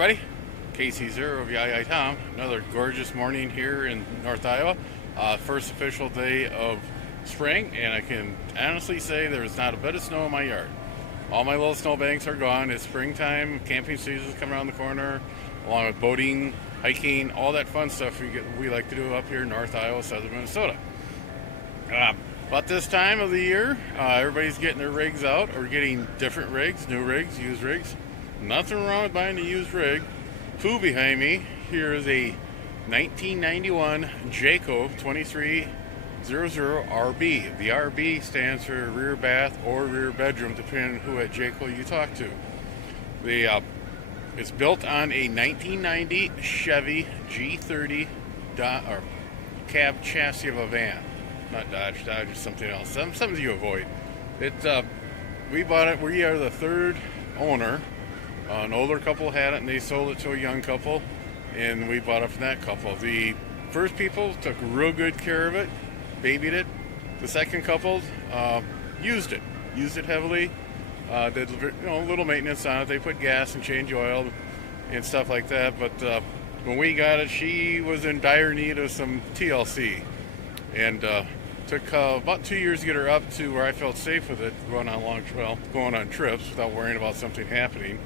everybody, KC0 of Yai Tom. Another gorgeous morning here in North Iowa. First official day of spring, and I can honestly say there's not a bit of snow in my yard. All my little snowbanks are gone. It's springtime, camping season's coming around the corner, along with boating, hiking, all that fun stuff we like to do up here in North Iowa, southern Minnesota. About this time of the year, everybody's getting their rigs out, or getting different rigs, new rigs, used rigs. Nothing wrong with buying a used rig. Pooh behind me here is a 1991 Jayco 2300RB. The RB stands for rear bath or rear bedroom, depending on who at Jayco you talk to. It's built on a 1990 Chevy G30 cab chassis of a van. Not Dodge. Dodge is something else. Something you avoid. We bought it. We are the third owner. An older couple had it, and they sold it to a young couple, and we bought it from that couple. The first people took real good care of it, babied it. The second couple used it heavily. Did little maintenance on it. They put gas and change oil and stuff like that. But when we got it, she was in dire need of some TLC, and took about 2 years to get her up to where I felt safe with it, going on trips without worrying about something happening.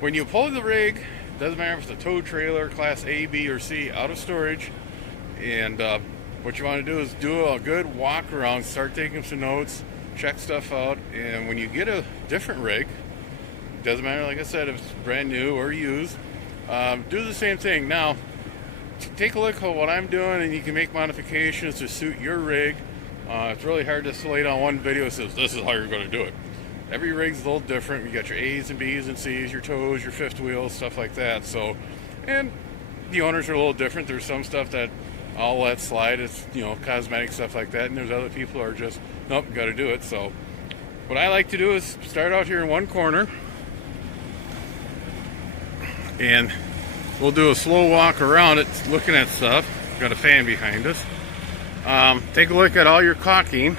When you pull the rig, doesn't matter if it's a tow trailer, class A, B, or C, out of storage, and what you want to do is do a good walk around, start taking some notes, check stuff out, and when you get a different rig, doesn't matter, like I said, if it's brand new or used, do the same thing. Now, take a look at what I'm doing, and you can make modifications to suit your rig. It's really hard to lay down one video that says this is how you're going to do it. Every rig's a little different. You got your A's and B's and C's, your tows, your fifth wheels, stuff like that. So, and the owners are a little different. There's some stuff that I'll let slide. It's, cosmetic stuff like that. And there's other people who are just, nope, got to do it. So what I like to do is start out here in one corner, and we'll do a slow walk around it, looking at stuff. Got a fan behind us. Take a look at all your caulking.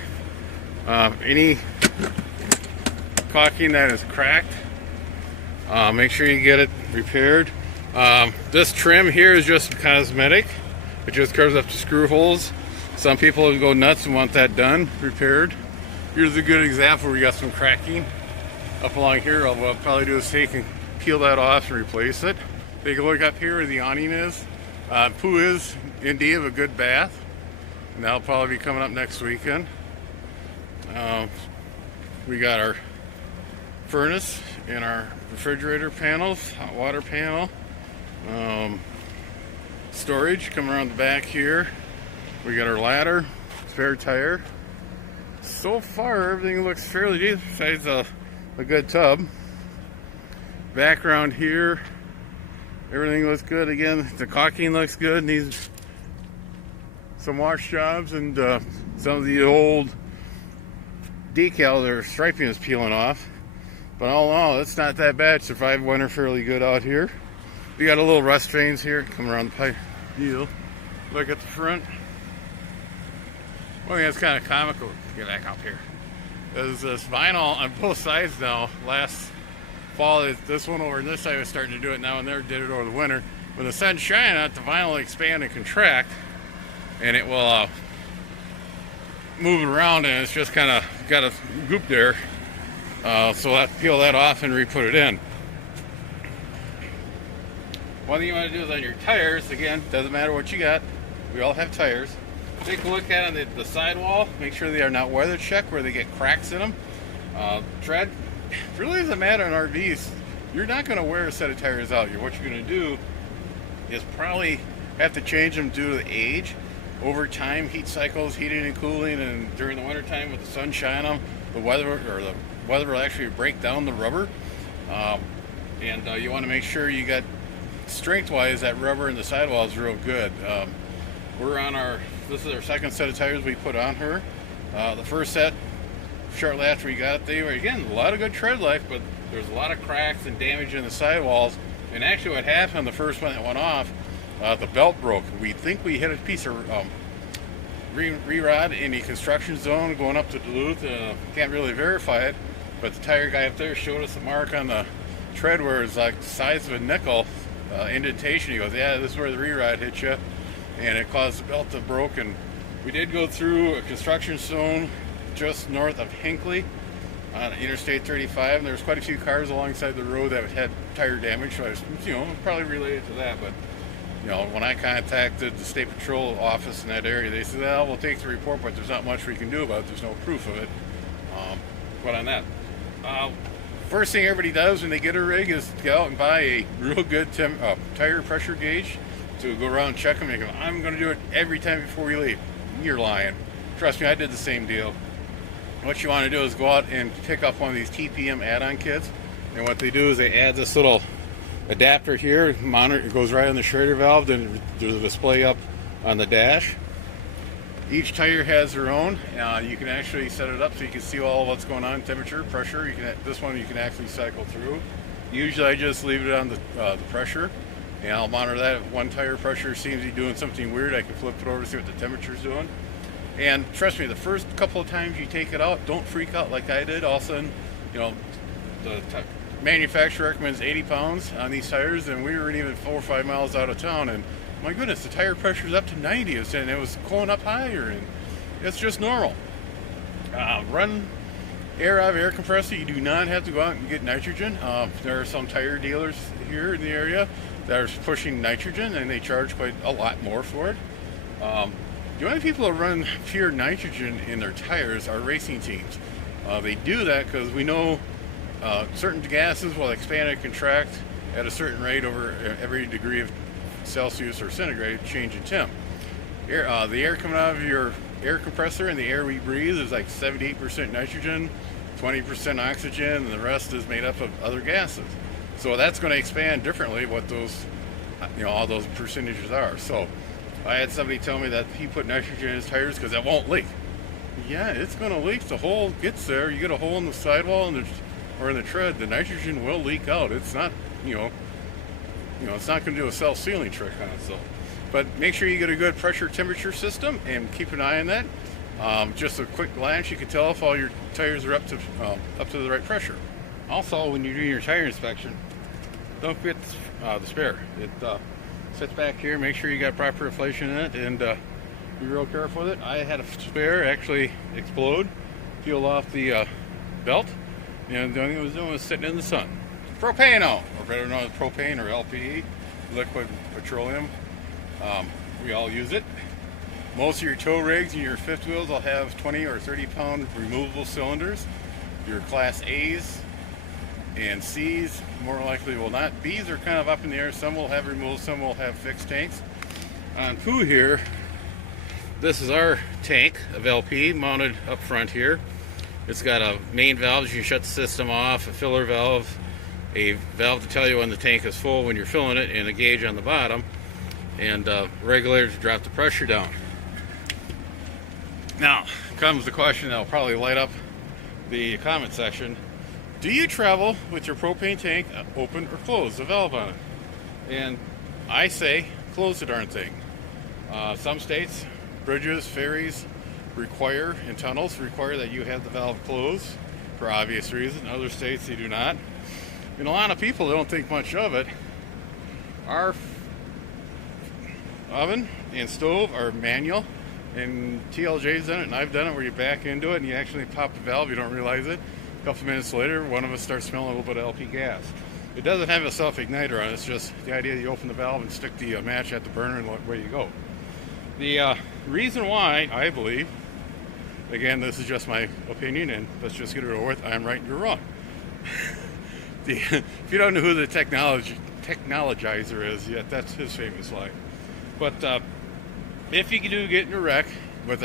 Any caulking that is cracked, make sure you get it repaired. This trim here is just cosmetic. It just covers up the screw holes. Some people go nuts and want that done, repaired. Here's a good example where we got some cracking up along here. What I'll probably do is take and peel that off and replace it. Take a look up here where the awning is. Pooh is indeed of a good bath, and that'll probably be coming up next weekend. We got our furnace and our refrigerator panels, hot water panel, storage coming around the back here. We got our ladder, spare tire. So far everything looks fairly decent besides a good tub. Background here, everything looks good. Again, the caulking looks good, needs some wash jobs, and some of the old decals or striping is peeling off. But all in all, it's not that bad. Survived winter fairly good out here. We got a little rust drains here, come around the pipe deal. Look at the front. One thing that's kind of comical, get back up here, is this vinyl on both sides now. Last fall, this one over on this side was starting to do it now, and there did it over the winter. When the sun's shining on it, the vinyl will expand and contract, and it will move around, and it's just kind of got a goop there. So I'll have to peel that off and re-put it in. One thing you want to do is on your tires, again, doesn't matter what you got, we all have tires. Take a look at it on the sidewall, make sure they are not weather checked where they get cracks in them. Tread, it really doesn't matter on RVs. You're not going to wear a set of tires out. What you're going to do is probably have to change them due to the age. Over time, heat cycles, heating and cooling, and during the winter time with the sunshine on them, the weather will actually break down the rubber, and you want to make sure you got strength-wise that rubber in the sidewall is real good. This is our second set of tires we put on her. The first set, shortly after we got it, they were, again, a lot of good tread life, but there's a lot of cracks and damage in the sidewalls. And actually what happened, the first one that went off, the belt broke. We think we hit a piece of re-rod in the construction zone going up to Duluth. Can't really verify it, but the tire guy up there showed us the mark on the tread where it's like the size of a nickel indentation. He goes, yeah, this is where the re-ride hit you, and it caused the belt to broke. And we did go through a construction zone just north of Hinckley on Interstate 35, and there was quite a few cars alongside the road that had tire damage. So I was, probably related to that. But when I contacted the State Patrol office in that area, they said, well, we'll take the report, but there's not much we can do about it. There's no proof of it. But on that, first thing everybody does when they get a rig is to go out and buy a real good tire pressure gauge to go around and check them. And go, I'm going to do it every time before we leave. You're lying. Trust me, I did the same deal. What you want to do is go out and pick up one of these TPM add-on kits. And what they do is they add this little adapter here, monitor, it goes right on the Schrader valve, then there's a display up on the dash. Each tire has their own. You can actually set it up so you can see all what's going on, temperature, pressure. This one you can actually cycle through. Usually I just leave it on the pressure, and I'll monitor that. If one tire pressure seems to be doing something weird, I can flip it over to see what the temperature's doing. And trust me, the first couple of times you take it out, don't freak out like I did. All of a sudden, the manufacturer recommends 80 pounds on these tires, and we weren't even 4 or 5 miles out of town, and my goodness, the tire pressure is up to 90, and it was going up higher, and it's just normal. Run air out of air compressor. You do not have to go out and get nitrogen. There are some tire dealers here in the area that are pushing nitrogen, and they charge quite a lot more for it. The only people that run pure nitrogen in their tires are racing teams. They do that because we know certain gases will expand and contract at a certain rate over every degree of Celsius or centigrade change in temp. The air coming out of your air compressor and the air we breathe is like 78% nitrogen, 20% oxygen, and the rest is made up of other gases. So that's going to expand differently what those, all those percentages are. So I had somebody tell me that he put nitrogen in his tires because it won't leak. Yeah, it's going to leak. The hole gets there. You get a hole in the sidewall or in the tread, the nitrogen will leak out. It's not, it's not going to do a self-sealing trick on itself. But make sure you get a good pressure temperature system and keep an eye on that. Just a quick glance, you can tell if all your tires are up to the right pressure. Also, when you're doing your tire inspection, don't forget the spare. It sits back here. Make sure you got proper inflation in it, and be real careful with it. I had a spare actually explode, peel off the belt, and the only thing it was doing was sitting in the sun. Propane, or better known as propane or LPE, liquid petroleum. We all use it. Most of your tow rigs and your fifth wheels will have 20 or 30 pound removable cylinders. Your class A's and C's more likely will not. B's are kind of up in the air. Some will have removable, some will have fixed tanks. On Pooh here, this is our tank of LP mounted up front here. It's got a main valve, you can shut the system off, a filler valve, a valve to tell you when the tank is full when you're filling it, and a gauge on the bottom, and regulator to drop the pressure down. Now comes the question that will probably light up the comment section. Do you travel with your propane tank open or closed, the valve on it? And I say close the darn thing. Some states, bridges, ferries require, and tunnels require that you have the valve closed for obvious reasons. Other states they do not. And a lot of people don't think much of it. Our oven and stove are manual, and TLJ's done it, and I've done it where you back into it and you actually pop the valve, you don't realize it. A couple minutes later, one of us starts smelling a little bit of LP gas. It doesn't have a self-igniter on it, it's just the idea that you open the valve and stick the match at the burner and away you go. The reason why, I believe, again, this is just my opinion, and let's just get it over with, I'm right and you're wrong. If you don't know who the technologizer is yet, that's his famous line. But if you do get in a wreck with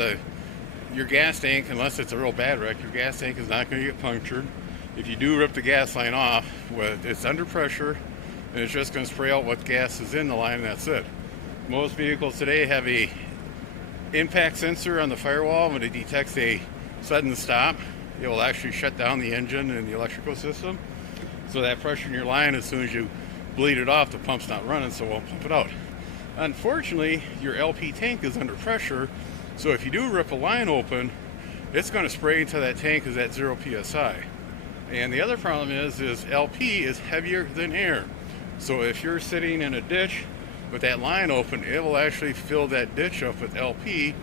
your gas tank, unless it's a real bad wreck, your gas tank is not going to get punctured. If you do rip the gas line off, it's under pressure, and it's just going to spray out what gas is in the line, and that's it. Most vehicles today have a impact sensor on the firewall. When it detects a sudden stop, it will actually shut down the engine and the electrical system. So that pressure in your line, as soon as you bleed it off, the pump's not running, so it won't pump it out. Unfortunately, your LP tank is under pressure, so if you do rip a line open, it's going to spray into that tank as at 0 psi. And the other problem is LP is heavier than air. So if you're sitting in a ditch with that line open, it will actually fill that ditch up with LP.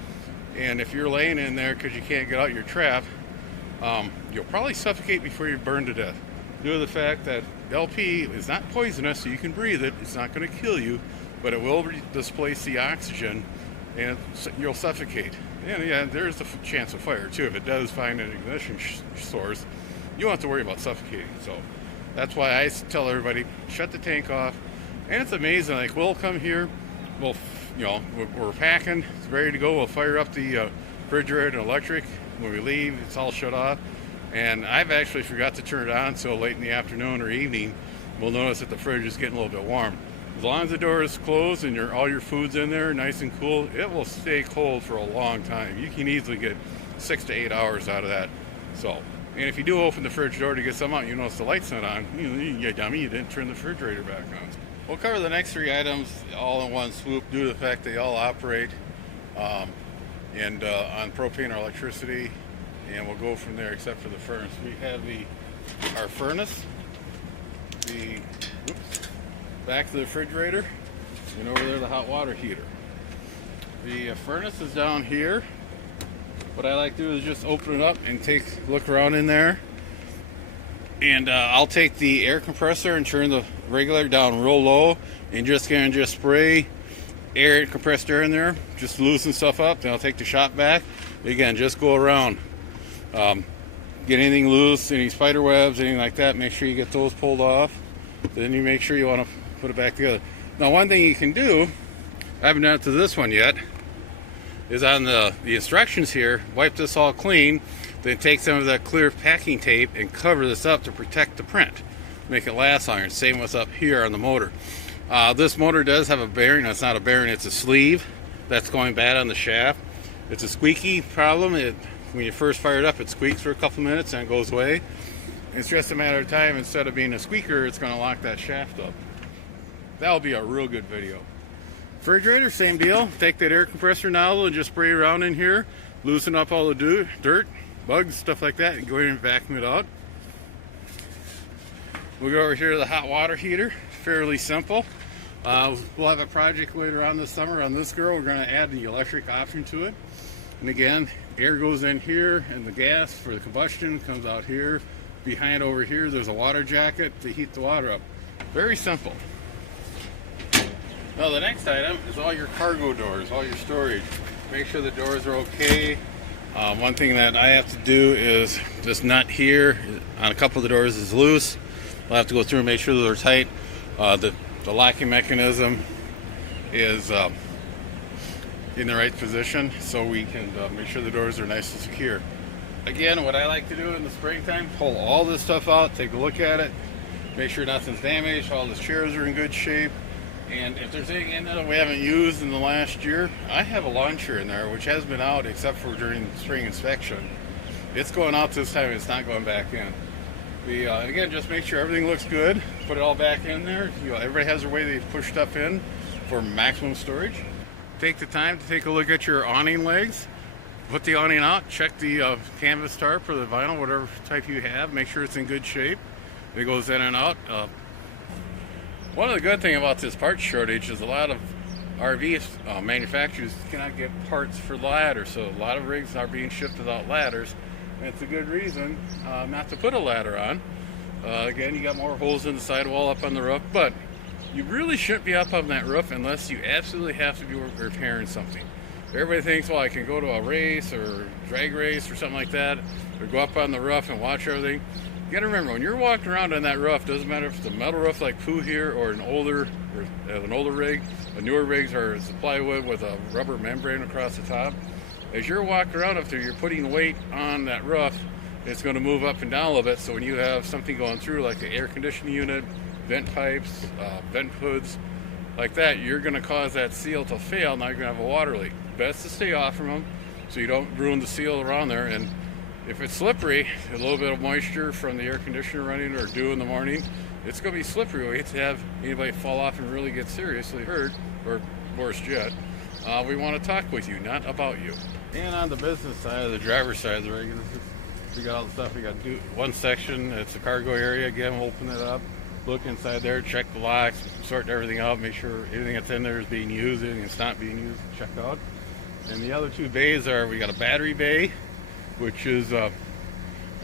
And if you're laying in there because you can't get out your trap, you'll probably suffocate before you burn to death. Due to the fact that LP is not poisonous, so you can breathe it. It's not going to kill you, but it will displace the oxygen, and you'll suffocate. And yeah, there's a chance of fire too. If it does find an ignition source, you won't have to worry about suffocating. So that's why I tell everybody, shut the tank off. And it's amazing, like we'll come here, we'll, we're packing, it's ready to go, we'll fire up the refrigerator and electric. When we leave, it's all shut off. And I've actually forgot to turn it on until late in the afternoon or evening. We'll notice that the fridge is getting a little bit warm. As long as the door is closed and all your food's in there nice and cool, it will stay cold for a long time. You can easily get 6 to 8 hours out of that. So, and if you do open the fridge door to get some out, you notice the light's not on, you dummy, you didn't turn the refrigerator back on. We'll cover the next 3 items all in one swoop due to the fact they all operate on propane or electricity. And we'll go from there, except for the furnace. We have our furnace, back to the refrigerator, and over there the hot water heater. The furnace is down here. What I like to do is just open it up and look around in there. And I'll take the air compressor and turn the regulator down real low, and just spray compressed air in there, just loosen stuff up. Then I'll take the shop vac. Again, just go around. Get anything loose, any spider webs, anything like that, make sure you get those pulled off. Then you make sure you want to put it back together. Now, one thing you can do, I haven't done it to this one yet, is on the instructions here, wipe this all clean, then take some of that clear packing tape and cover this up to protect the print. Make it last longer. Same with up here on the motor. This motor does have a bearing. It's not a bearing, it's a sleeve that's going bad on the shaft. It's a squeaky problem. When you first fire it up, it squeaks for a couple minutes and it goes away. It's just a matter of time. Instead of being a squeaker, it's going to lock that shaft up. That'll be a real good video. Refrigerator, same deal. Take that air compressor nozzle and just spray around in here. Loosen up all the dirt, bugs, stuff like that, and go in and vacuum it out. We'll go over here to the hot water heater. Fairly simple. We'll have a project later on this summer on this girl. We're going to add the electric option to it. And again, air goes in here, and the gas for the combustion comes out here. Behind over here, there's a water jacket to heat the water up. Very simple. Now the next item is all your cargo doors, all your storage. Make sure the doors are okay. One thing that I have to do is this nut here on a couple of the doors is loose. I'll have to go through and make sure they're tight. The locking mechanism is in the right position, so we can make sure the doors are nice and secure. Again, what I like to do in the springtime, pull all this stuff out, take a look at it, make sure nothing's damaged, all the chairs are in good shape, and if there's anything in there that we haven't used in the last year, I have a lawn chair in there which has been out except for during spring inspection. It's going out this time, it's not going back in. Again, just make sure everything looks good, put it all back in there. Everybody has their way they push stuff in for maximum storage. Take the time to take a look at your awning legs. Put the awning out, check the canvas tarp or the vinyl, whatever type you have. Make sure it's in good shape. It goes in and out. One of the good things about this parts shortage is a lot of RV manufacturers cannot get parts for ladders, so a lot of rigs are being shipped without ladders. And it's a good reason not to put a ladder on. Again, you got more holes in the sidewall up on the roof, but you really shouldn't be up on that roof unless you absolutely have to be repairing something. Everybody thinks, well, I can go to a race or drag race or something like that, or go up on the roof and watch everything. You gotta remember, when you're walking around on that roof, doesn't matter if it's a metal roof like Pooh here or an older rig. The newer rigs are plywood with a rubber membrane across the top. As you're walking around up there, you're putting weight on that roof. It's going to move up and down a little bit, so when you have something going through like the air conditioning unit, vent pipes, vent hoods, like that, you're going to cause that seal to fail. Now you're going to have a water leak. Best to stay off from them so you don't ruin the seal around there. And if it's slippery, a little bit of moisture from the air conditioner running or dew in the morning, it's going to be slippery. We hate to have anybody fall off and really get seriously hurt, or worse yet. We want to talk with you, not about you. And on the business side, or the driver's side of the rig, We got all the stuff we got to do. One section, it's the cargo area. Again, we'll open it up, look inside there, check the locks, sort everything out, make sure everything that's in there is being used, anything that's not being used, check out. And the other two bays are, we got a battery bay, which is, I've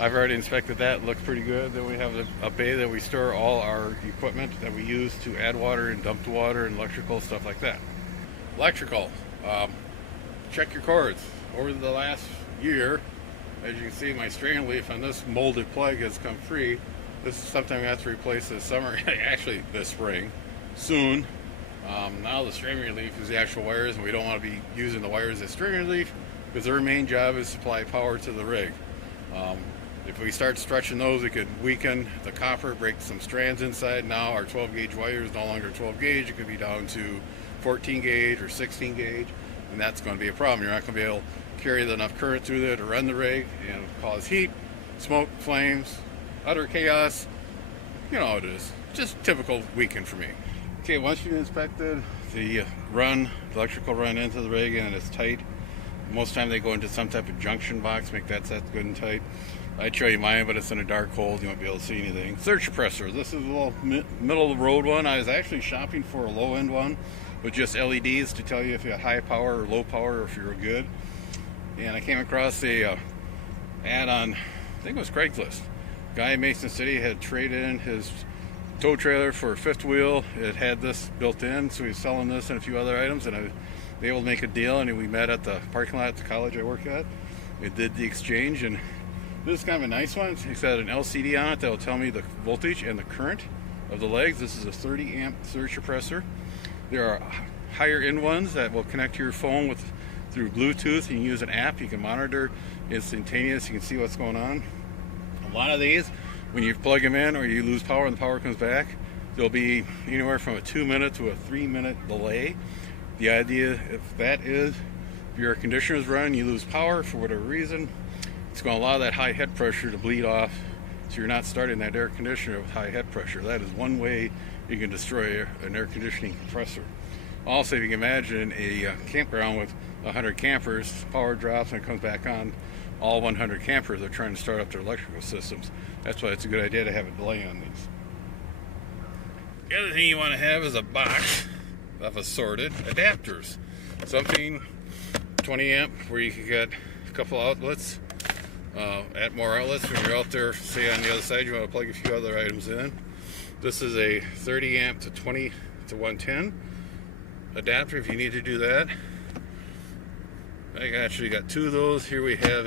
already inspected that, looks pretty good. Then we have a bay that we store all our equipment that we use to add water and dump the water and electrical, stuff like that. Electrical, check your cords. Over the last year, as you can see, my strain leaf on this molded plug has come free. This is something I have to replace this summer, actually this spring, soon. Now the strain relief is the actual wires, and we don't want to be using the wires as strain relief because their main job is to supply power to the rig. If we start stretching those, it could weaken the copper, break some strands inside. Now our 12 gauge wire is no longer 12 gauge. It could be down to 14 gauge or 16 gauge, and that's going to be a problem. You're not going to be able to carry enough current through there to run the rig and cause heat, smoke, flames, utter chaos. You know how it is. Just typical weekend for me. Okay, once you've inspected the electrical run into the rig and it's tight, most of the time they go into some type of junction box, make that set good and tight. I'd show you mine, but it's in a dark hole, you won't be able to see anything. Surge suppressor, this is a little middle of the road one. I was actually shopping for a low end one with just LEDs to tell you if you have high power or low power or if you're good. And I came across a ad on, I think it was Craigslist. Guy in Mason City had traded in his tow trailer for a fifth wheel. It had this built in, so he was selling this and a few other items, and I was able to make a deal, and we met at the parking lot at the college I work at. We did the exchange, and this is kind of a nice one. It's got an LCD on it that will tell me the voltage and the current of the legs. This is a 30 amp surge suppressor. There are higher end ones that will connect to your phone through Bluetooth. You can use an app. You can monitor instantaneous. You can see what's going on. A lot of these, when you plug them in or you lose power and the power comes back, there'll be anywhere from a 2-minute to a 3-minute delay. The idea, if your air conditioner is running, you lose power for whatever reason, it's going to allow that high head pressure to bleed off, so you're not starting that air conditioner with high head pressure. That is one way you can destroy an air conditioning compressor. Also, if you can imagine a campground with 100 campers, power drops and it comes back on, all 100 campers are trying to start up their electrical systems. That's why it's a good idea to have a delay on these. The other thing you want to have is a box of assorted adapters. Something 20 amp where you can get a couple outlets, add more outlets when you're out there. Say on the other side you want to plug a few other items in. This is a 30 amp to 20 to 110 adapter if you need to do that. I actually got two of those. Here we have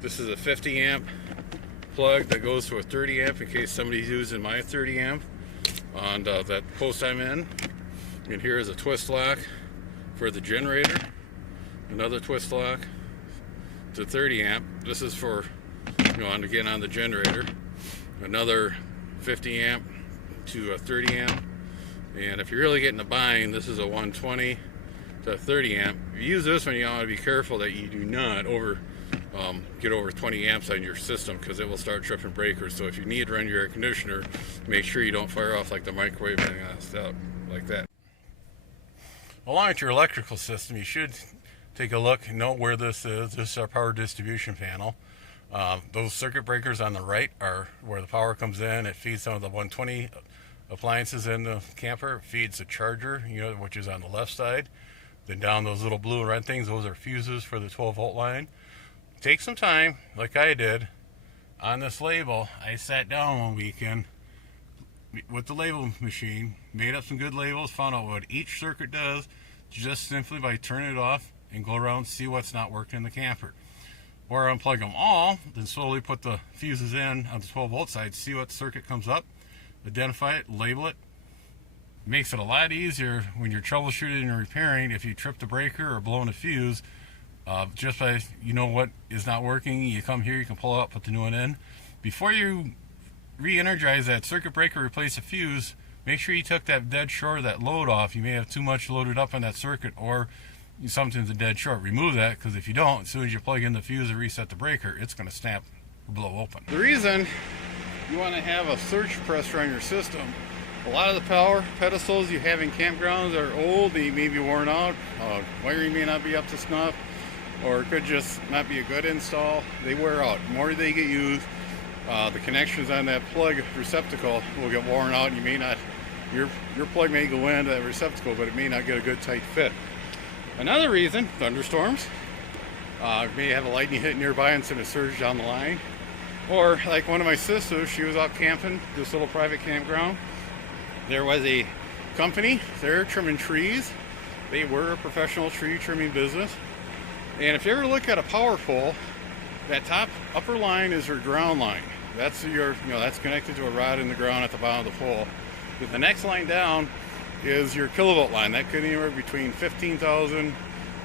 this is a 50 amp plug that goes to a 30 amp in case somebody's using my 30 amp on that post I'm in. And here is a twist lock for the generator, another twist lock to 30 amp. This is for, to get on the generator. Another 50 amp to a 30 amp. And if you're really getting a bind, this is a 120 to 30 amp. If you use this one, you want to be careful that you do not get over 20 amps on your system, because it will start tripping breakers. So if you need to run your air conditioner, make sure you don't fire off like the microwave and stuff like that. Along with your electrical system, you should take a look and know where this is. This is our power distribution panel. Those circuit breakers on the right are where the power comes in. It feeds some of the 120 appliances in the camper. It feeds the charger, which is on the left side. Then down those little blue and red things, those are fuses for the 12 volt line. Take some time, like I did, on this label. I sat down one weekend with the label machine, made up some good labels, found out what each circuit does, just simply by turning it off and go around and see what's not working in the camper. Or unplug them all, then slowly put the fuses in on the 12 volt side, see what circuit comes up, identify it, label it. Makes it a lot easier when you're troubleshooting and repairing. If you trip the breaker or blown a fuse, just by what is not working, you come here, you can pull it out, put the new one in. Before you re-energize that circuit breaker, replace a fuse, make sure you took that dead short, that load off. You may have too much loaded up on that circuit, or something's a dead short. Remove that, because if you don't, as soon as you plug in the fuse and reset the breaker, it's going to snap or blow open. The reason you want to have a surge suppressor on your system, a lot of the power pedestals you have in campgrounds are old, they may be worn out, wiring may not be up to snuff. or it could just not be a good install. They wear out. The more they get used, the connections on that plug receptacle will get worn out, and you may not, your plug may go into that receptacle, but it may not get a good tight fit. Another reason, thunderstorms. You may have a lightning hit nearby and send a surge down the line. Or like one of my sisters, she was out camping, this little private campground. There was a company there trimming trees. They were a professional tree trimming business. And if you ever look at a power pole, that top upper line is your ground line. That's your, that's connected to a rod in the ground at the bottom of the pole. But the next line down is your kilovolt line. That could be anywhere between 15,000,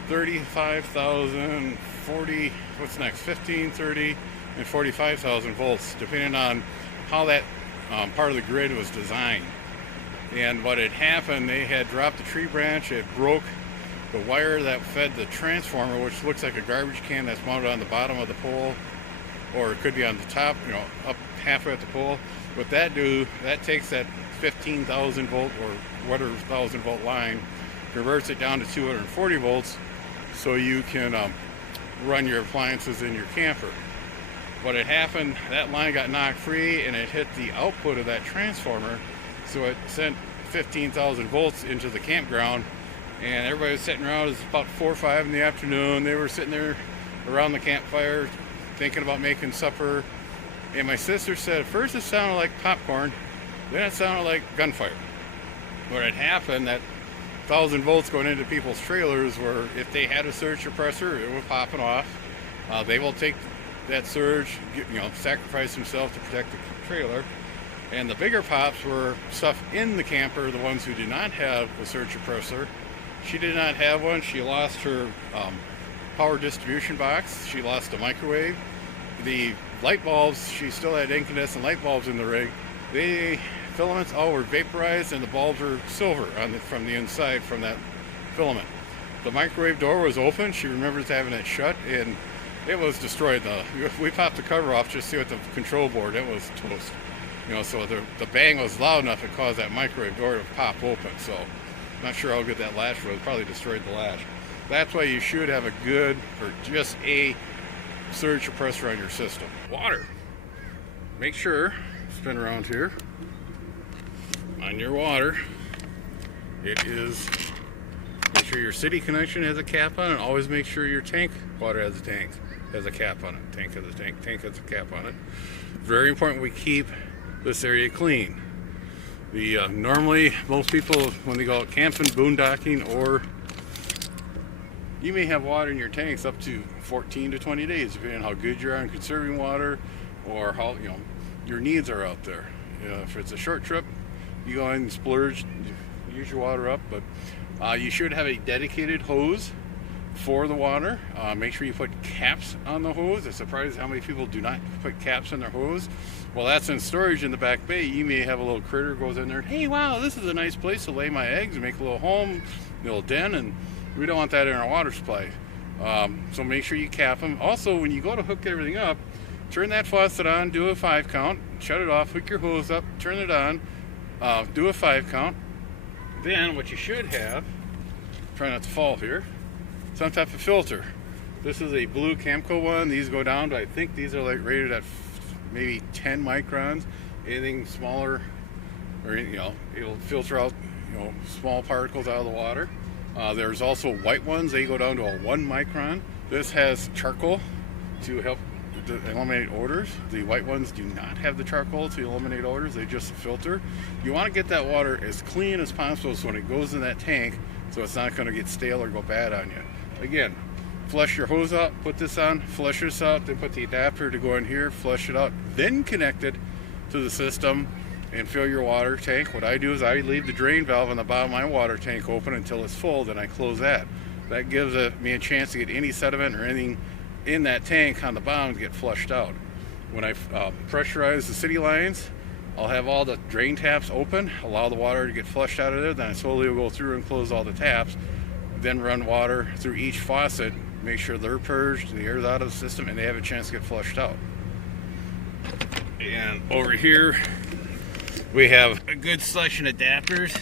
35,000, 40, what's next? 15, 30, and 45,000 volts, depending on how that part of the grid was designed. And what had happened, they had dropped the tree branch, it broke the wire that fed the transformer, which looks like a garbage can that's mounted on the bottom of the pole, or it could be on the top, up halfway at the pole. What that that takes that 15,000 volt or whatever 1,000 volt line, converts it down to 240 volts, so you can run your appliances in your camper. What had happened, that line got knocked free and it hit the output of that transformer, so it sent 15,000 volts into the campground, and everybody was sitting around. It was about 4 or 5 in the afternoon. They were sitting there around the campfire thinking about making supper, and my sister said at first it sounded like popcorn, then it sounded like gunfire. What had happened, that 1,000 volts going into people's trailers were, if they had a surge suppressor, it was popping off. They will take that surge, sacrifice themselves to protect the trailer. And the bigger pops were stuff in the camper, the ones who did not have a surge suppressor. She did not have one. She lost her power distribution box. She lost a microwave. The light bulbs, she still had incandescent light bulbs in the rig. The filaments all were vaporized, and the bulbs were silver from the inside from that filament. The microwave door was open. She remembers having it shut, and it was destroyed. We popped the cover off just to see what the control board, it was toast. So the bang was loud enough it caused that microwave door to pop open. So I'm not sure how good that latch was. It probably destroyed the latch. That's why you should have a good, or just a surge suppressor on your system. Water. Make sure, spin around here, on your water, it is, make sure your city connection has a cap on it. Always make sure your tank water has a cap on it. Tank has a cap on it. Very important we keep this area clean. Normally most people, when they go out camping, boondocking, or you may have water in your tanks up to 14 to 20 days, depending on how good you are in conserving water, or how your needs are out there. If it's a short trip, you go in and splurge, use your water up, but you should have a dedicated hose for the water. Make sure you put caps on the hose. It's surprising how many people do not put caps on their hose. Well, that's in storage in the back bay. You may have a little critter goes in there, hey, wow, this is a nice place to lay my eggs and make a little home, a little den, and we don't want that in our water supply. So make sure you cap them. Also, when you go to hook everything up, turn that faucet on, do a 5 count, shut it off, hook your hose up, turn it on, do a 5 count. Then what you should have, try not to fall here, some type of filter. This is a blue Camco one. These go down to, I think these are like rated at maybe 10 microns. Anything smaller, or it'll filter out small particles out of the water. There's also white ones. They go down to a 1 micron. This has charcoal to help eliminate odors. The white ones do not have the charcoal to eliminate odors. They just filter. You want to get that water as clean as possible so when it goes in that tank, so it's not going to get stale or go bad on you. Again, flush your hose out, put this on, flush this out, then put the adapter to go in here, flush it out, then connect it to the system and fill your water tank. What I do is I leave the drain valve on the bottom of my water tank open until it's full, then I close that. That gives me a chance to get any sediment or anything in that tank on the bottom to get flushed out. When I pressurize the city lines, I'll have all the drain taps open, allow the water to get flushed out of there, then I slowly will go through and close all the taps, then run water through each faucet, make sure they're purged, the air's out of the system, and they have a chance to get flushed out. And over here, we have a good selection of adapters.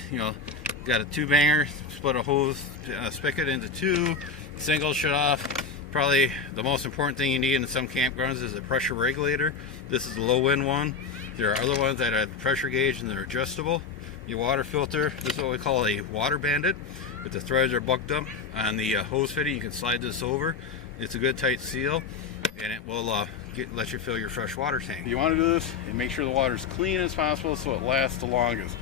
Got a 2-banger, split a hose spigot into 2, single shut off, Probably the most important thing you need in some campgrounds is a pressure regulator. This is the low end one. There are other ones that have the pressure gauge and they're adjustable. Your water filter, this is what we call a water bandit. If the threads are bucked up on the hose fitting, you can slide this over. It's a good tight seal, and it will let you fill your fresh water tank. You want to do this and make sure the water is clean as possible so it lasts the longest.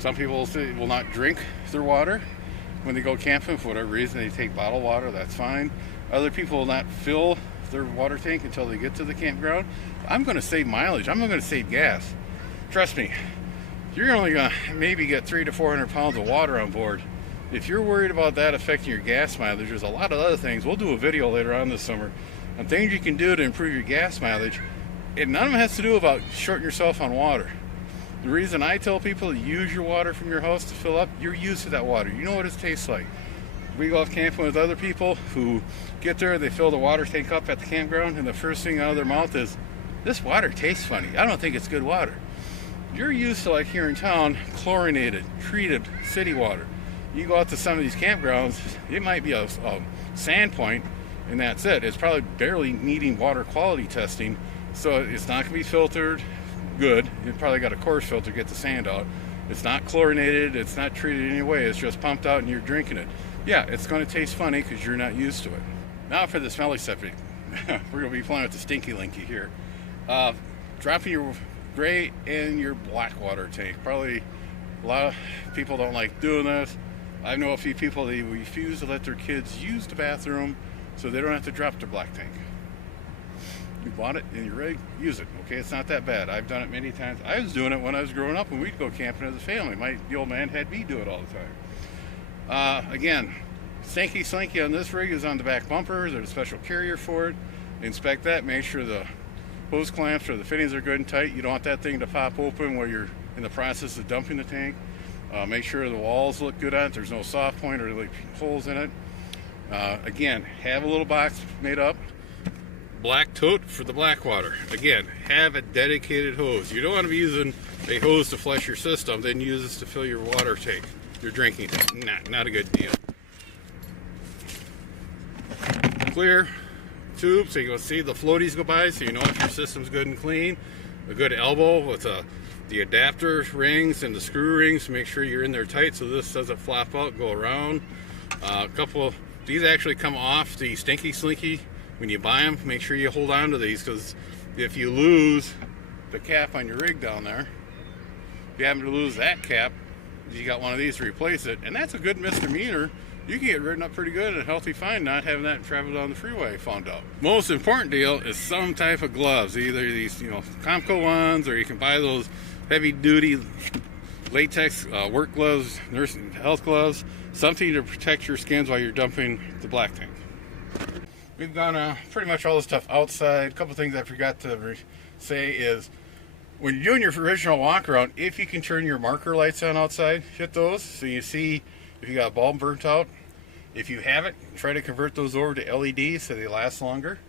Some people will not drink their water when they go camping for whatever reason. They take bottled water, that's fine. Other people will not fill their water tank until they get to the campground. I'm going to save mileage. I'm going to save gas. Trust me, you're only going to maybe get 300 to 400 pounds of water on board. If you're worried about that affecting your gas mileage, there's a lot of other things. We'll do a video later on this summer on things you can do to improve your gas mileage. And none of them has to do about shorting yourself on water. The reason I tell people to use your water from your house to fill up, you're used to that water. You know what it tastes like. We go off camping with other people who get there, they fill the water tank up at the campground, and the first thing out of their mouth is, this water tastes funny. I don't think it's good water. You're used to, like here in town, chlorinated, treated city water. You go out to some of these campgrounds, it might be a sand point, and that's it. It's probably barely needing water quality testing, so it's not going to be filtered good. You probably got a coarse filter to get the sand out. It's not chlorinated, it's not treated in any way, it's just pumped out and you're drinking it. Yeah, it's going to taste funny because you're not used to it. Now for the smelly subject. We're going to be playing with the stinky linky here. Dropping your gray and your black water tank. Probably a lot of people don't like doing this. I know a few people, they refuse to let their kids use the bathroom so they don't have to drop their black tank. You bought it and you're ready, use it. Okay, it's not that bad. I've done it many times. I was doing it when I was growing up and we'd go camping as a family. The old man had me do it all the time. Again, stinky slinky on this rig is on the back bumper. There's a special carrier for it. Inspect that, make sure the hose clamps or the fittings are good and tight. You don't want that thing to pop open while you're in the process of dumping the tank. Make sure the walls look good on it. There's no soft point or like holes in it. Again, have a little box made up. Black tote for the black water. Again, have a dedicated hose. You don't want to be using a hose to flush your system, then use this to fill your water tank, your drinking tank. Not a good deal. Clear tube so you can see the floaties go by, so you know if your system's good and clean. A good elbow with the adapter rings and the screw rings to make sure you're in there tight so this doesn't flop out, go around. A couple, these actually come off the stinky slinky. When you buy them, make sure you hold on to these, because if you lose the cap on your rig down there, if you happen to lose that cap, you got one of these to replace it, and that's a good misdemeanor. You can get ridden up pretty good and a healthy fine not having that travel down the freeway found out. Most important deal is some type of gloves, either these Comco ones, or you can buy those heavy duty latex work gloves, nursing health gloves, something to protect your skins while you're dumping the black tank. We've gone pretty much all the stuff outside. A couple things I forgot to say is, when you're doing your original walk around, if you can turn your marker lights on outside, hit those so you see if you got a bulb burnt out. If you haven't, try to convert those over to LEDs so they last longer.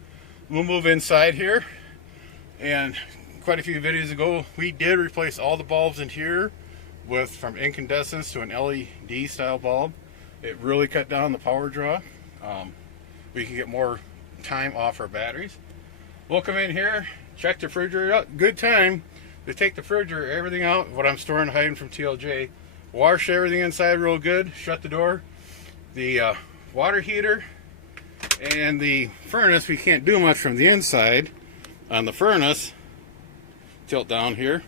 We'll move inside here, and quite a few videos ago we did replace all the bulbs in here from incandescence to an LED style bulb. It really cut down the power draw. We can get more time off our batteries. We'll come in here, check the refrigerator out. Good time to take the refrigerator, everything out, what I'm storing, hiding from TLJ. Wash everything inside real good, shut the door. The water heater and the furnace, we can't do much from the inside. On the furnace, tilt down here.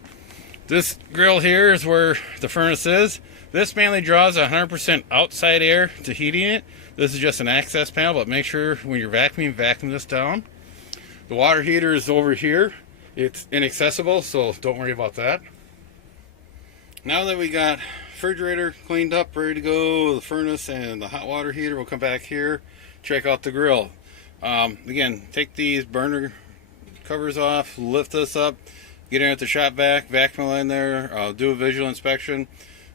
This grill here is where the furnace is. This mainly draws 100% outside air to heating it. This is just an access panel, but make sure when you're vacuuming, vacuum this down. The water heater is over here. It's inaccessible, so don't worry about that. Now that we got refrigerator cleaned up, ready to go, the furnace and the hot water heater, we'll come back here, check out the grill. Again, take these burner covers off, lift this up, get in at the shop vac, vacuum in there, do a visual inspection.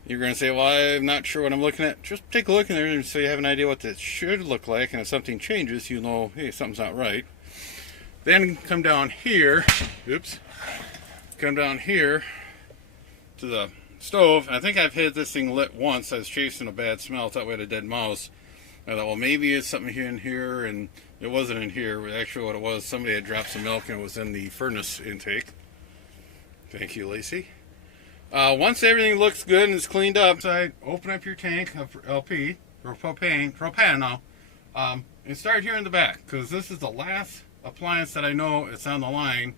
You're going to say, well, I'm not sure what I'm looking at. Just take a look in there so you have an idea what this should look like, and if something changes, you know, hey, something's not right. Then come down here, come down here to the stove. I think I've had this thing lit once. I was chasing a bad smell, thought we had a dead mouse. I thought, well, maybe it's something here in here, and it wasn't in here. Actually, what it was, somebody had dropped some milk and it was in the furnace intake. Thank you, Lacey. Once everything looks good and it's cleaned up, so open up your tank of LP, or propane now, and start here in the back, because this is the last appliance that I know it's on the line,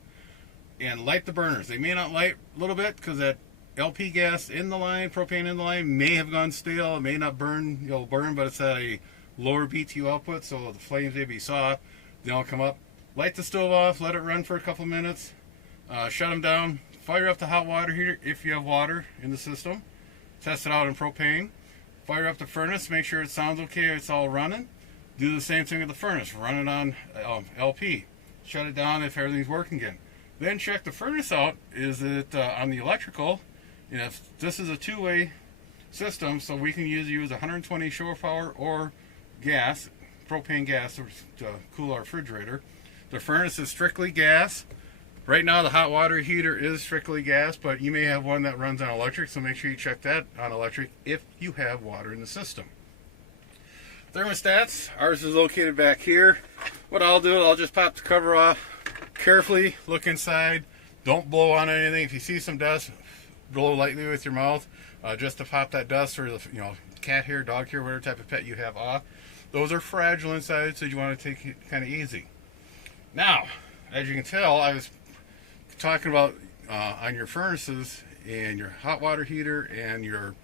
and light the burners. They may not light a little bit, because that LP gas in the line, propane in the line, may have gone stale. It may not burn, it'll burn, but it's at a lower BTU output, so the flames may be soft. They don't come up. Light the stove off, let it run for a couple minutes, shut them down, fire up the hot water heater if you have water in the system, test it out in propane, fire up the furnace, make sure it sounds okay, it's all running. Do the same thing with the furnace, run it on LP, shut it down if everything's working again. Then check the furnace out, is it on the electrical. You know, if this is a two-way system, so we can use 120 shore power or gas, propane gas, to cool our refrigerator. The furnace is strictly gas. Right now the hot water heater is strictly gas, but you may have one that runs on electric, so make sure you check that on electric if you have water in the system. Thermostats, ours is located back here. What I'll do, I'll just pop the cover off, carefully look inside, don't blow on anything. If you see some dust, blow lightly with your mouth, just to pop that dust, or the cat hair, dog hair, whatever type of pet you have off. Those are fragile inside, so you want to take it kind of easy. Now, as you can tell, I was talking about on your furnaces and your hot water heater and your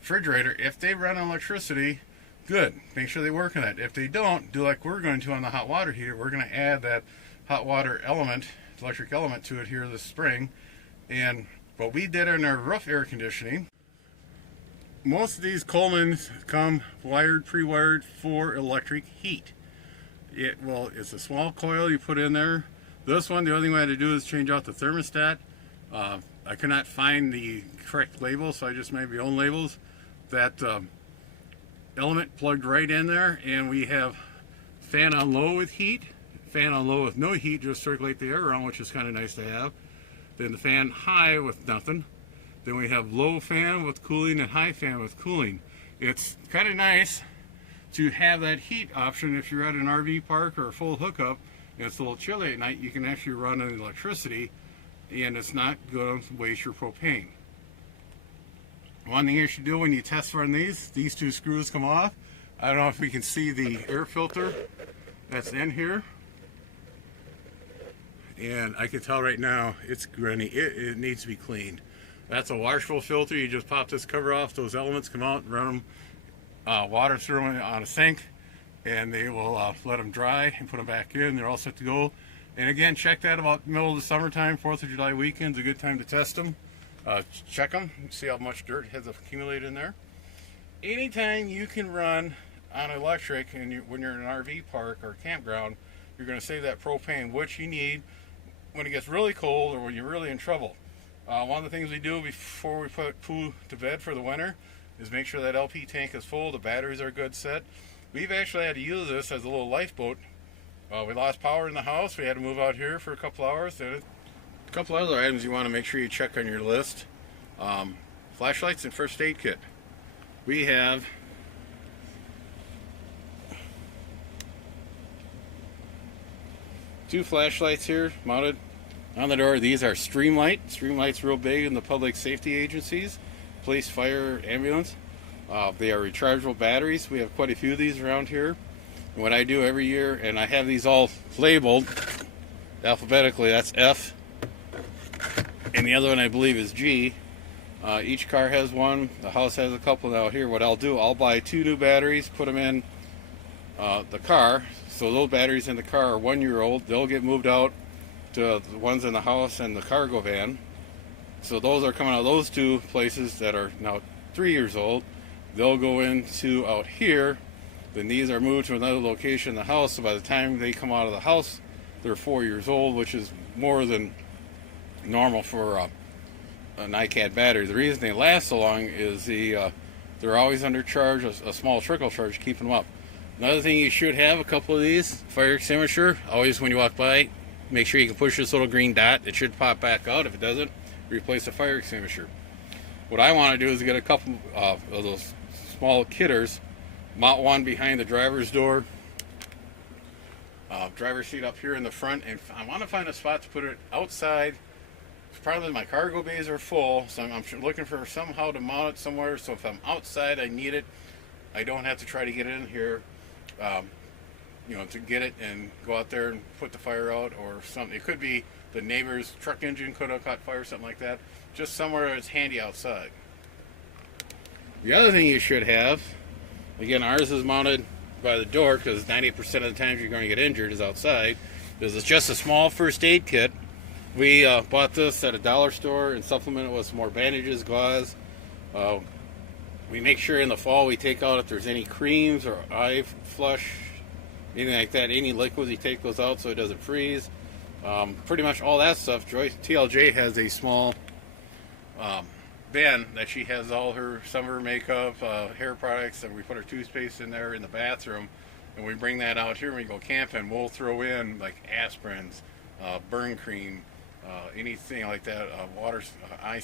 refrigerator, if they run on electricity, good, make sure they work on that. If they don't, do like we're going to on the hot water heater. We're going to add that hot water element, electric element, to it here this spring. And what we did in our roof air conditioning, most of these Colemans come wired, pre-wired for electric heat. It's a small coil you put in there. This one, the only thing I had to do is change out the thermostat. I could not find the correct label, so I just made my own labels. That element plugged right in there, and we have fan on low with heat, fan on low with no heat, just circulate the air around, which is kind of nice to have. Then the fan high with nothing. Then we have low fan with cooling and high fan with cooling. It's kind of nice to have that heat option if you're at an RV park or a full hookup and it's a little chilly at night. You can actually run on electricity, and it's not going to waste your propane. One thing you should do when you test run these two screws come off. I don't know if we can see the air filter that's in here, and I can tell right now it's grunny. It needs to be cleaned. That's a washable filter. You just pop this cover off, those elements come out, run them water through them on a sink, and they will let them dry and put them back in. They're all set to go. And again, check that about the middle of the summertime, 4th of July weekend's a good time to test them. Check them, see how much dirt has accumulated in there. Anytime you can run on electric, and when you're in an RV park or campground, you're going to save that propane, which you need when it gets really cold or when you're really in trouble. One of the things we do before we put Pooh to bed for the winter is make sure that LP tank is full, the batteries are good set. We've actually had to use this as a little lifeboat. We lost power in the house, we had to move out here for a couple hours. A couple other items you want to make sure you check on your list. Flashlights and first aid kit. We have two flashlights here mounted on the door. These are Streamlight. Streamlight's real big in the public safety agencies, police, fire, ambulance. They are rechargeable batteries. We have quite a few of these around here. And what I do every year, and I have these all labeled alphabetically, that's F, and the other one I believe is G. Each car has one. The house has a couple now here. What I'll do, I'll buy 2 new batteries, put them in the car. So those batteries in the car are 1-year-old. They'll get moved out to the ones in the house and the cargo van. So those are coming out of those 2 places that are now 3 years old. They'll go into out here. Then these are moved to another location in the house. So by the time they come out of the house, they're 4 years old, which is more than normal for an NiCad battery. The reason they last so long is they're always under charge, a small trickle charge keeping them up. Another thing you should have, a couple of these, fire extinguisher. Always when you walk by, make sure you can push this little green dot. It should pop back out. If it doesn't, replace the fire extinguisher. What I want to do is get a couple of those small kitters Mount one behind the driver's door. Driver's seat up here in the front, and I want to find a spot to put it outside. Probably my cargo bays are full, so I'm looking for somehow to mount it somewhere. So if I'm outside, I need it. I don't have to try to get it in here, to get it and go out there and put the fire out or something. It could be the neighbor's truck engine could have caught fire, something like that. Just somewhere that's handy outside. The other thing you should have, again, ours is mounted by the door because 90% of the times you're going to get injured is outside. This is just a small first aid kit. We bought this at a dollar store and supplemented it with some more bandages, gauze. We make sure in the fall we take out if there's any creams or eye flush, anything like that, any liquids, you take those out so it doesn't freeze. Pretty much all that stuff. TLJ has a small bin that she has all her summer makeup, hair products, and we put our toothpaste in there in the bathroom, and we bring that out here when we go camping. We'll throw in like aspirins, burn cream, anything like that, water eye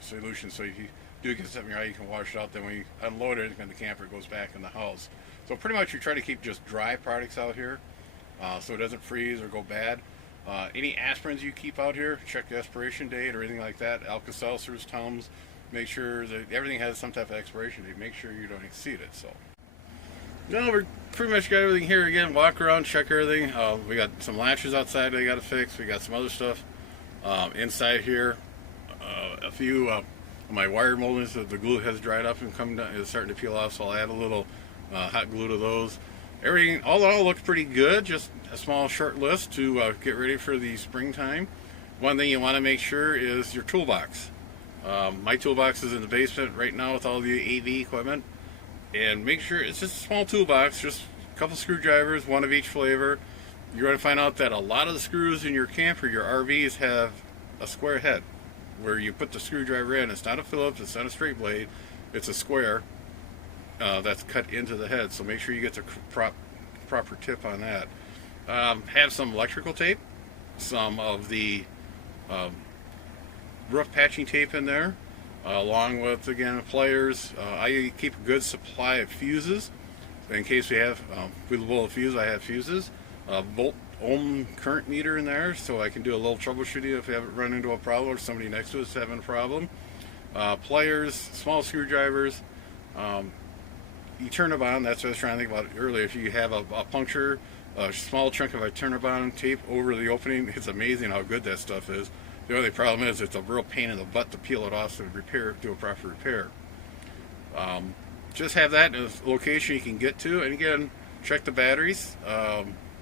solution, so if you do get something in your eye, you can wash it out. Then we unload it and the camper goes back in the house. So pretty much you try to keep just dry products out here so it doesn't freeze or go bad. Any aspirins you keep out here, check the expiration date or anything like that. Alka-Seltzers, Tums, make sure that everything has some type of expiration date. Make sure you don't exceed it. So, no, we're pretty much got everything here. Again, walk around, check everything. We got some latches outside they got to fix. We got some other stuff inside here. A few of my wire moldings that the glue has dried up and come down, is starting to peel off. So I'll add a little hot glue to those. Everything, all in all, looks pretty good. Just a small short list to get ready for the springtime. One thing you want to make sure is your toolbox. My toolbox is in the basement right now with all the AV equipment. And make sure it's just a small toolbox, just a couple screwdrivers, one of each flavor. You're going to find out that a lot of the screws in your camper, your RVs, have a square head where you put the screwdriver in. It's not a Phillips, it's not a straight blade, it's a square that's cut into the head. So make sure you get the proper tip on that. Have some electrical tape, some of the roof patching tape in there, along with, again, pliers. I keep a good supply of fuses in case we have with a bullet fuse. I have fuses, volt ohm current meter in there, so I can do a little troubleshooting if we haven't run into a problem or somebody next to us having a problem. Pliers, small screwdrivers. You turn it on. That's what I was trying to think about earlier. If you have a puncture, a small chunk of a Turnabon tape over the opening, it's amazing how good that stuff is. The only problem is it's a real pain in the butt to peel it off to do a proper repair. Just have that in a location you can get to, and again, check the batteries.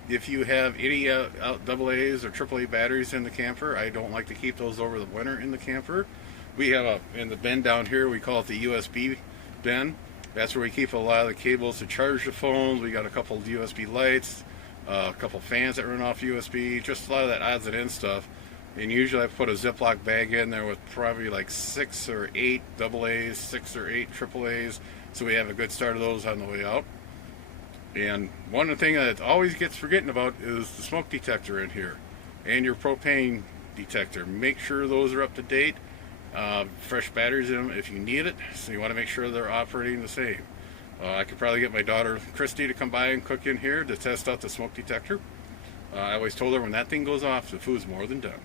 If you have any AA's or AAA batteries in the camper, I don't like to keep those over the winter in the camper. We have in the bin down here, we call it the USB bin. That's where we keep a lot of the cables to charge the phones. We got a couple of USB lights, a couple fans that run off USB, just a lot of that odds and ends stuff. And usually I put a Ziploc bag in there with probably like 6 or 8 AA's, 6 or 8 AAA's, so we have a good start of those on the way out. And one of the things that always gets forgotten about is the smoke detector in here and your propane detector. Make sure those are up to date. Fresh batteries in them if you need it, so you want to make sure they're operating the same. I could probably get my daughter Christy to come by and cook in here to test out the smoke detector. I always told her when that thing goes off, the food's more than done.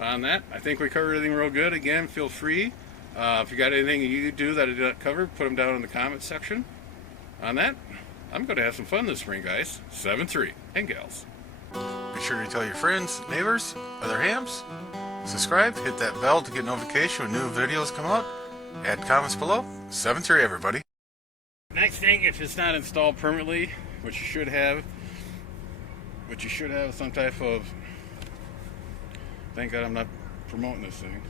On that, I think we covered everything real good. Again, feel free. If you got anything you do that I did not cover, put them down in the comment section. On that, I'm going to have some fun this spring, guys. 7-3 and gals. Be sure to tell your friends, neighbors, other hams. Subscribe, hit that bell to get notification when new videos come out. Add comments below. 7-3, everybody. Next thing, if it's not installed permanently, which you should have some type of... Thank God I'm not promoting this thing.